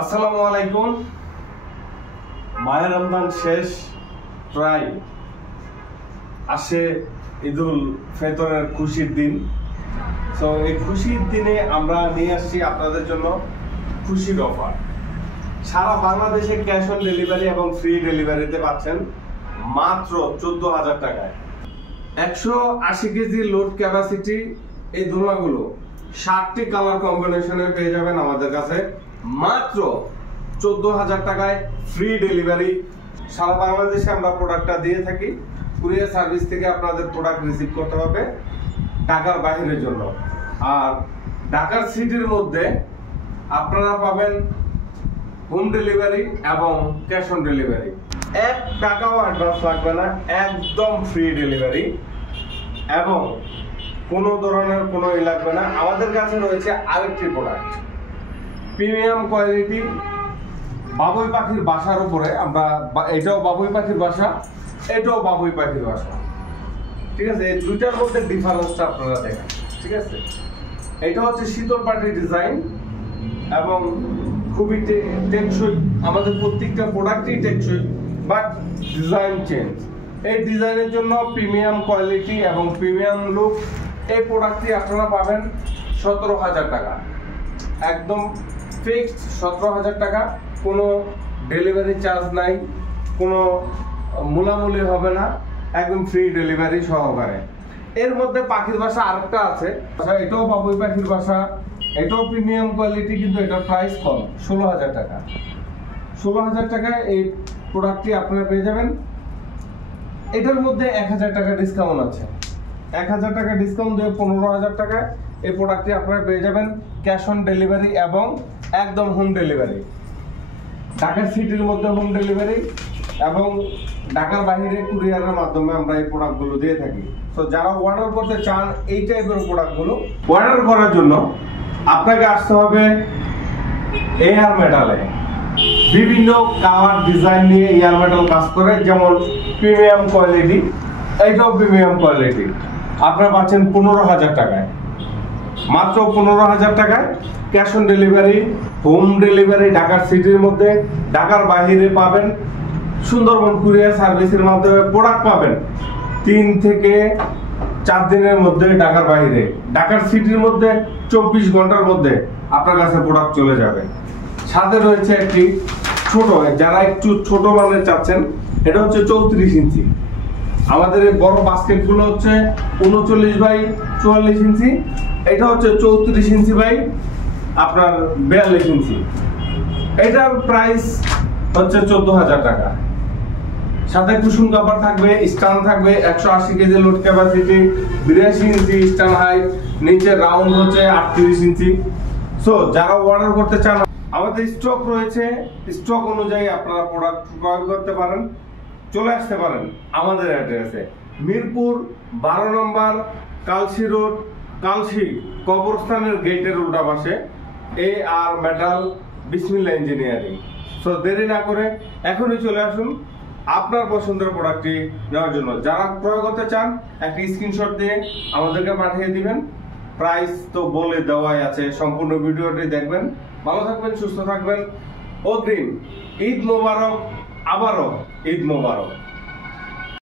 আসসালামু আলাইকুম। মাহে রমজান শেষ, প্রায় আসে ঈদুল ফিতরের খুশির দিন। তো এই খুশির দিনে আমরা নিয়ে আসছি আপনাদের জন্য খুশির অফার। সারা বাংলাদেশে ক্যাশ অন ডেলিভারি এবং ফ্রি ডেলিভারিতে পাচ্ছেন মাত্র 14,000 টাকায়। 180 কেজি লোড ক্যাপাসিটি এই দোলনাগুলো 60টি কালার কম্বিনেশনে পেয়ে যাবেন আমাদের কাছে মাত্র 14,000 টাকায় ফ্রি ডেলিভারি। সারা বাংলাদেশে আমরা প্রোডাক্টটা দিয়ে থাকি। কুরিয়ার সার্ভিস থেকে আপনাদের প্রোডাক্ট রিসিভ করতে হবে ঢাকার বাইরের জন্য। আর ঢাকার সিটির মধ্যে আপনারা পাবেন হোম ডেলিভারি এবং ক্যাশ অন ডেলিভারি। 1 টাকাও অ্যাডভান্স লাগবে না, একদম ফ্রি ডেলিভারি এবং কোনো ধরনের কোনো লাগবে না। আমাদের কাছে রয়েছে আরেকটি প্রোডাক্ট, প্রিমিয়াম কোয়ালিটি বাবুই পাখির বাসার উপরে। আমরা এটাও বাবুই পাখির বাসা, এটাও বাবুই পাখির বাসা, ঠিক আছে? এই দুইটার মধ্যে ডিফারেন্সটা আপনারা দেখেন, ঠিক আছে? এটা হচ্ছে শীতল পাটি ডিজাইন এবং খুবই টেকসই। আমাদের প্রত্যেকটা প্রোডাক্টই টেকসই, বাট ডিজাইন চেঞ্জ। এই ডিজাইনের জন্য প্রিমিয়াম কোয়ালিটি এবং প্রিমিয়াম লুক। এই প্রোডাক্টটি আপনারা পাবেন 17,000 টাকা, একদম ফিক্সড 17,000 টাকা। কোনো ডেলিভারি চার্জ নাই, কোনো মূলামূলি হবে না, একদম ফ্রি ডেলিভারি সহকারে। এর মধ্যে পাখির বাসা আরেকটা আছে, এটাও বাবুই পাখির বাসা, এটাও প্রিমিয়াম কোয়ালিটি, কিন্তু এটার প্রাইস কম, 16,000 টাকা। 16,000 টাকায় এই প্রোডাক্টটি আপনারা পেয়ে যাবেন। এটার মধ্যে 1,000 টাকা ডিসকাউন্ট আছে, 1,000 টাকা ডিসকাউন্ট দিয়ে 15,000 টাকায় এই প্রোডাক্টটি আপনারা পেয়ে যাবেন ক্যাশ অন ডেলিভারি এবং একদম হোম ডেলিভারি। ঢাকার সিটির মধ্যে হোম ডেলিভারি এবং ঢাকার বাইরে কুরিয়ারের মাধ্যমে আমরা এই প্রোডাক্টগুলো দিয়ে থাকি। তো যারা অর্ডার করতে চান এই টাইপের প্রোডাক্টগুলো, অর্ডার করার জন্য আপনাকে আসতে হবে এয়ার মেটালে। বিভিন্ন কালার ডিজাইন নিয়ে এয়ার মেটাল কাজ করে, যেমন প্রিমিয়াম কোয়ালিটি, এইটাও প্রিমিয়াম কোয়ালিটি। আপনারা পাচ্ছেন 15,000 টাকায়, মাত্র 15,000 টাকায় cash on delivery, home delivery. ঢাকার সিটির মধ্যে, ঢাকার বাইরে পাবেন সুন্দরবন কুরিয়ার সার্ভিসের মাধ্যমে প্রোডাক্ট পাবেন 3 থেকে 4 দিনের মধ্যে। ঢাকার বাইরে, ঢাকার সিটির মধ্যে 24 ঘন্টার মধ্যে আপনার কাছে প্রোডাক্ট চলে যাবে। সাথে রয়েছে একটি ছোট, যারা একটু ছোট মানের চাচ্ছেন, এটা হচ্ছে 34 ইঞ্চি। আমাদের এই বড় বাস্কেটগুলো হচ্ছে 39 বাই 44 ইঞ্চি, এটা হচ্ছে 34 ইঞ্চি বাই আপনার 42 ইঞ্চি। এটার প্রাইস হচ্ছে 14,000 টাকা। সাথে কুসুম কাপড় থাকবে, স্ট্যান্ড থাকবে, 180 কেজি লোড ক্যাপাসিটি, 82 ইঞ্চি স্ট্যান্ড হাইট, নিচে রাউন্ড হচ্ছে 38 ইঞ্চি। সো যারা অর্ডার করতে চান, আমাদের স্টক রয়েছে, স্টক অনুযায়ী আপনারা প্রোডাক্ট ক্রয় করতে পারেন, চলে আসতে পারেন আমাদের অ্যাড্রেসে। মিরপুর 12 নম্বর কালসি রোড, কালসি কবরস্থানের গেটের উল্টা পাশে AR মেটাল বিসমিল্লাহ ইঞ্জিনিয়ারিং। সো দেরি না করে এখনই চলে আসুন আপনার পছন্দের প্রোডাক্টটি নেওয়ার জন্য। যারা ক্রয় করতে চান একটা স্ক্রিনশট দিয়ে আমাদেরকে পাঠিয়ে দিবেন। প্রাইস তো বলে দেওয়াই আছে, সম্পূর্ণ ভিডিওটি দেখবেন। ভালো থাকবেন, সুস্থ থাকবেন। অগ্রিম ঈদ মোবারক, আবারও ঈদ মোবারক।